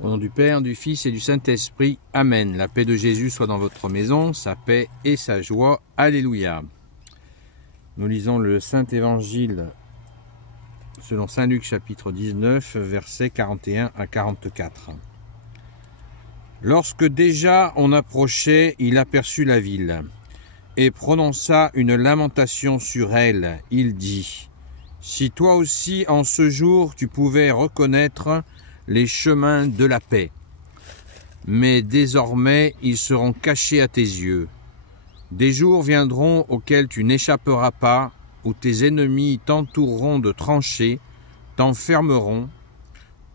Au nom du Père, du Fils et du Saint-Esprit. Amen. La paix de Jésus soit dans votre maison, sa paix et sa joie. Alléluia. Nous lisons le Saint-Évangile selon Saint Luc chapitre 19, versets 41 à 44. Lorsque déjà on approchait, il aperçut la ville et prononça une lamentation sur elle. Il dit : si toi aussi en ce jour tu pouvais reconnaître les chemins de la paix. Mais désormais ils seront cachés à tes yeux. Des jours viendront auxquels tu n'échapperas pas, où tes ennemis t'entoureront de tranchées, t'enfermeront,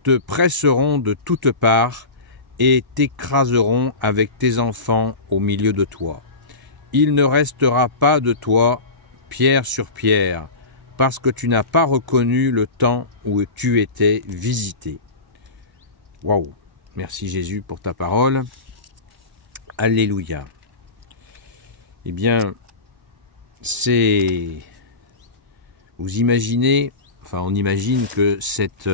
te presseront de toutes parts et t'écraseront avec tes enfants au milieu de toi. Il ne restera pas de toi pierre sur pierre, parce que tu n'as pas reconnu le temps où tu étais visité. Waouh! Merci Jésus pour ta parole. Alléluia. Eh bien, vous imaginez, on imagine que cette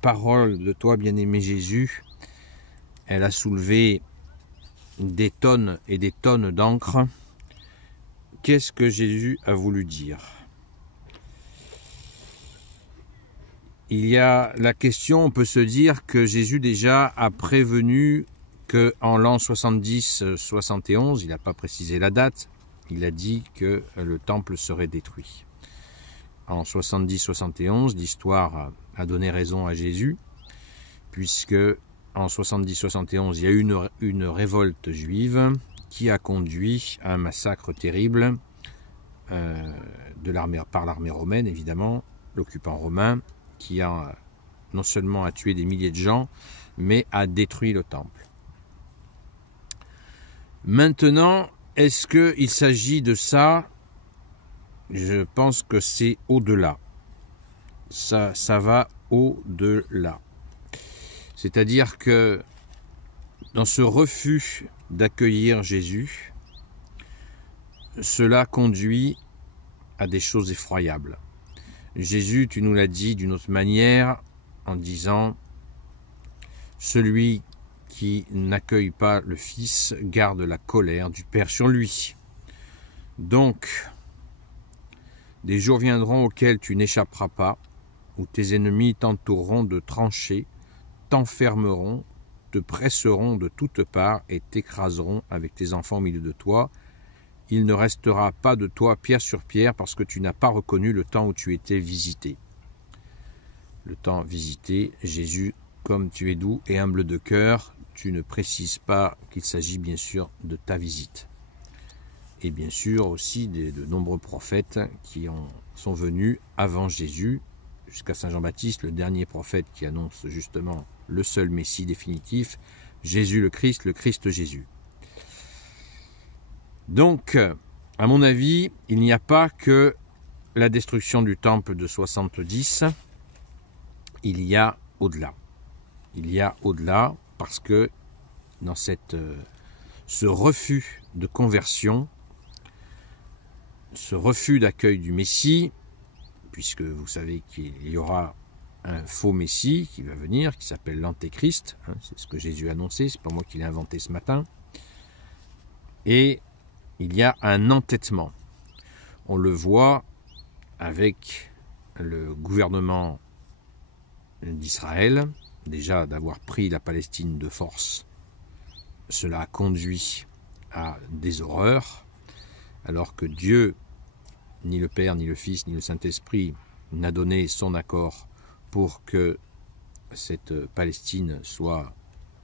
parole de toi, bien-aimé Jésus, elle a soulevé des tonnes et des tonnes d'encre. Qu'est-ce que Jésus a voulu dire ? Il y a la question, on peut se dire que Jésus déjà a prévenu qu'en l'an 70-71, il n'a pas précisé la date, il a dit que le temple serait détruit. En 70-71, l'histoire a donné raison à Jésus, puisque en 70-71, il y a eu une révolte juive qui a conduit à un massacre terrible par l'armée romaine, évidemment, l'occupant romain, qui a non seulement a tué des milliers de gens, mais a détruit le temple. Maintenant, est-ce qu'il s'agit de ça ? Je pense que c'est au-delà. Ça va au-delà. C'est-à-dire que dans ce refus d'accueillir Jésus, cela conduit à des choses effroyables. Jésus, tu nous l'as dit d'une autre manière, en disant « Celui qui n'accueille pas le Fils garde la colère du Père sur lui. » Donc, des jours viendront auxquels tu n'échapperas pas, où tes ennemis t'entoureront de tranchées, t'enfermeront, te presseront de toutes parts et t'écraseront avec tes enfants au milieu de toi. Il ne restera pas de toi pierre sur pierre parce que tu n'as pas reconnu le temps où tu étais visité. Le temps visité, Jésus, comme tu es doux et humble de cœur, tu ne précises pas qu'il s'agit bien sûr de ta visite. Et bien sûr aussi de nombreux prophètes qui sont venus avant Jésus, jusqu'à Saint Jean-Baptiste, le dernier prophète qui annonce justement le seul Messie définitif, Jésus le Christ Jésus. Donc, à mon avis, il n'y a pas que la destruction du temple de 70, il y a au-delà. Il y a au-delà parce que dans ce refus de conversion, ce refus d'accueil du Messie, puisque vous savez qu'il y aura un faux Messie qui va venir, qui s'appelle l'Antéchrist, c'est ce que Jésus a annoncé, c'est pas moi qui l'ai inventé ce matin, et il y a un entêtement. On le voit avec le gouvernement d'Israël, déjà d'avoir pris la Palestine de force. Cela a conduit à des horreurs, alors que Dieu, ni le Père, ni le Fils, ni le Saint-Esprit, n'a donné son accord pour que cette Palestine soit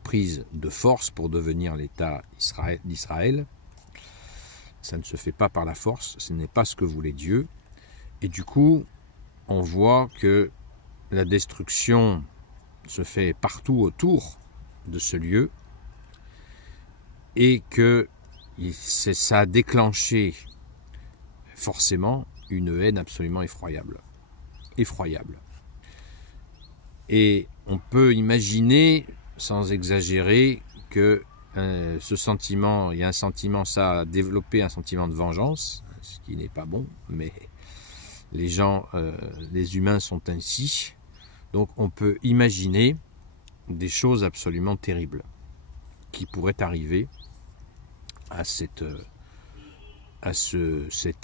prise de force pour devenir l'État d'Israël. Ça ne se fait pas par la force, ce n'est pas ce que voulait Dieu. Et du coup, on voit que la destruction se fait partout autour de ce lieu et que ça a déclenché forcément une haine absolument effroyable. Et on peut imaginer, sans exagérer, que ce sentiment, il y a un sentiment, ça a développé un sentiment de vengeance, ce qui n'est pas bon, mais les humains sont ainsi. Donc on peut imaginer des choses absolument terribles qui pourraient arriver à cet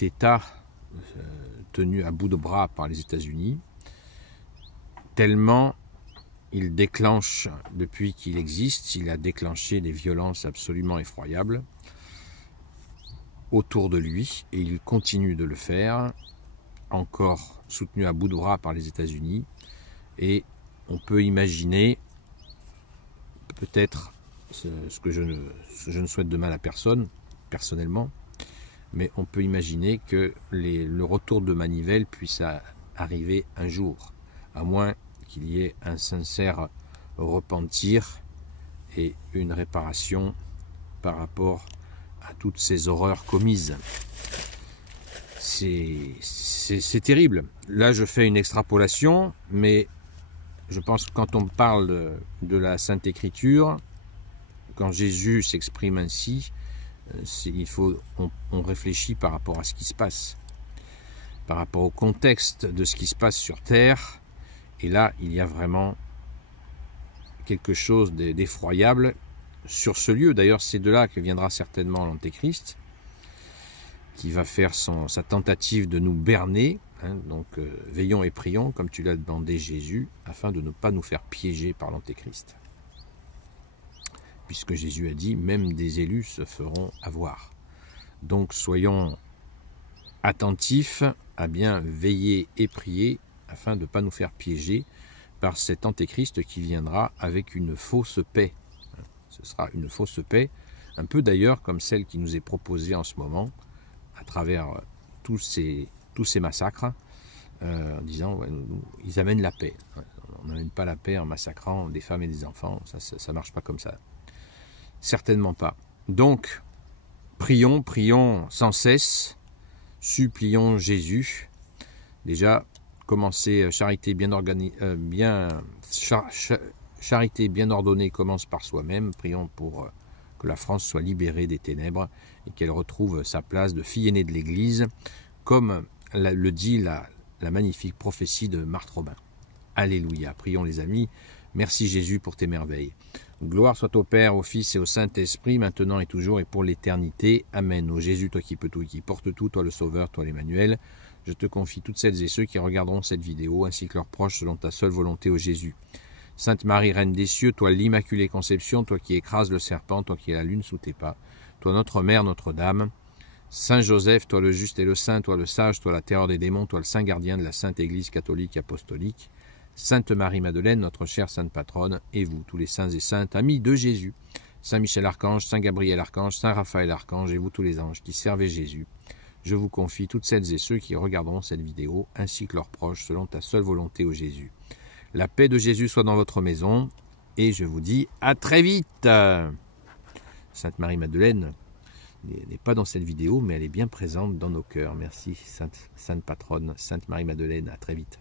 État tenu à bout de bras par les États-Unis, tellement il déclenche, depuis qu'il existe, il a déclenché des violences absolument effroyables autour de lui, et il continue de le faire, encore soutenu à bout de bras par les États-Unis, et on peut imaginer, peut-être, ce que je ne souhaite de mal à personne, personnellement, mais on peut imaginer que le retour de manivelle puisse arriver un jour, à moins qu'il y ait un sincère repentir et une réparation par rapport à toutes ces horreurs commises. C'est terrible. Là, je fais une extrapolation, mais je pense que quand on parle de la Sainte Écriture, quand Jésus s'exprime ainsi, on réfléchit par rapport à ce qui se passe, par rapport au contexte de ce qui se passe sur Terre. Et là, il y a vraiment quelque chose d'effroyable sur ce lieu. D'ailleurs, c'est de là que viendra certainement l'Antéchrist, qui va faire sa tentative de nous berner. Donc, veillons et prions, comme tu l'as demandé Jésus, afin de ne pas nous faire piéger par l'Antéchrist. Puisque Jésus a dit, même des élus se feront avoir. Donc, soyons attentifs à bien veiller et prier, afin de ne pas nous faire piéger par cet Antéchrist qui viendra avec une fausse paix. Ce sera une fausse paix, un peu d'ailleurs comme celle qui nous est proposée en ce moment, à travers tous ces massacres, en disant ils amènent la paix. On n'amène pas la paix en massacrant des femmes et des enfants, ça ne marche pas comme ça. Certainement pas. Donc, prions sans cesse, supplions Jésus. Déjà, commencer charité bien ordonnée commence par soi-même. Prions pour que la France soit libérée des ténèbres et qu'elle retrouve sa place de fille aînée de l'Église, comme le dit la magnifique prophétie de Marthe Robin. Alléluia. Prions les amis. Merci Jésus pour tes merveilles. Gloire soit au Père, au Fils et au Saint-Esprit, maintenant et toujours et pour l'éternité. Amen. Ô Jésus, toi qui peux tout et qui porte tout, toi le Sauveur, toi l'Emmanuel, je te confie toutes celles et ceux qui regarderont cette vidéo, ainsi que leurs proches, selon ta seule volonté, ô Jésus. Sainte Marie, Reine des cieux, toi l'Immaculée Conception, toi qui écrases le serpent, toi qui es la lune sous tes pas, toi notre Mère, Notre-Dame, Saint Joseph, toi le juste et le saint, toi le sage, toi la terreur des démons, toi le saint gardien de la Sainte Église catholique et apostolique, Sainte Marie-Madeleine, notre chère Sainte Patronne, et vous, tous les saints et saintes, amis de Jésus, Saint Michel Archange, Saint Gabriel Archange, Saint Raphaël Archange, et vous tous les anges qui servez Jésus, je vous confie toutes celles et ceux qui regarderont cette vidéo, ainsi que leurs proches, selon ta seule volonté, ô Jésus. La paix de Jésus soit dans votre maison, et je vous dis à très vite. Sainte Marie-Madeleine n'est pas dans cette vidéo, mais elle est bien présente dans nos cœurs. Merci, Sainte Patronne, Sainte Marie-Madeleine, à très vite.